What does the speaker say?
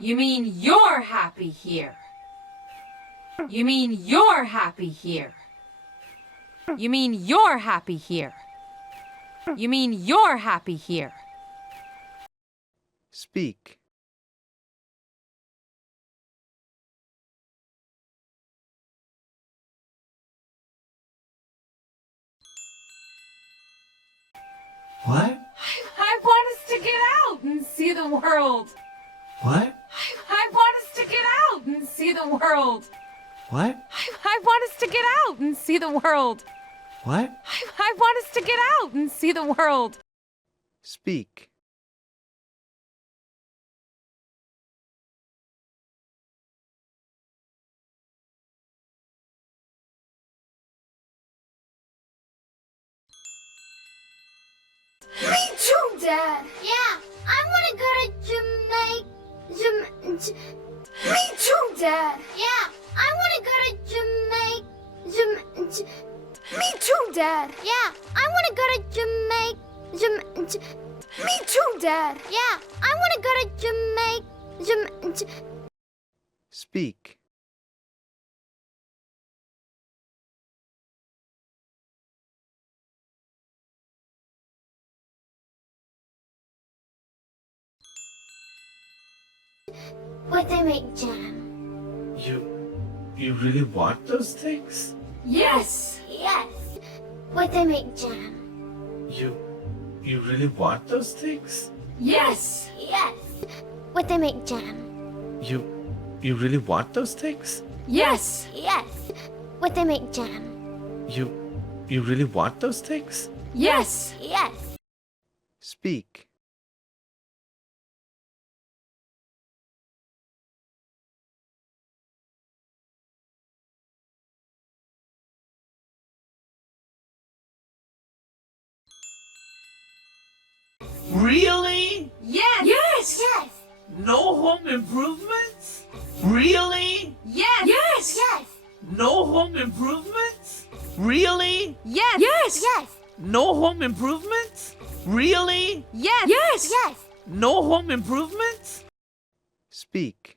You mean you're happy here. You mean you're happy here. You mean you're happy here. You mean you're happy here. Speak. What? I want us to get out and see the world. What? I want us to get out and see the world. What? I want us to get out and see the world. What? I want us to get out and see the world. Speak. Me too, Dad. Yeah, I want to go to Jamaica. Me too, Dad. Yeah, I want to go to Jamaica. Me too, Dad. Yeah, I want to go to Jamaica. Me too, Dad. Yeah, I want to go to Jamaica. Speak. But they make jam. You really want those things? Yes. Yes. But they make jam. You really want those things? Yes. Yes. But they make jam. You really want those things? Yes. Yes. But they make jam. You really want those things? Yes. Yes. Speak. Really? Yes. Yes. Yes. No home improvements? Really? Yes. Yes. Yes. No home improvements? Really? Yes. Yes. Yes. No home improvements? Really? Yes. Yes. Yes. No home improvements? Speak.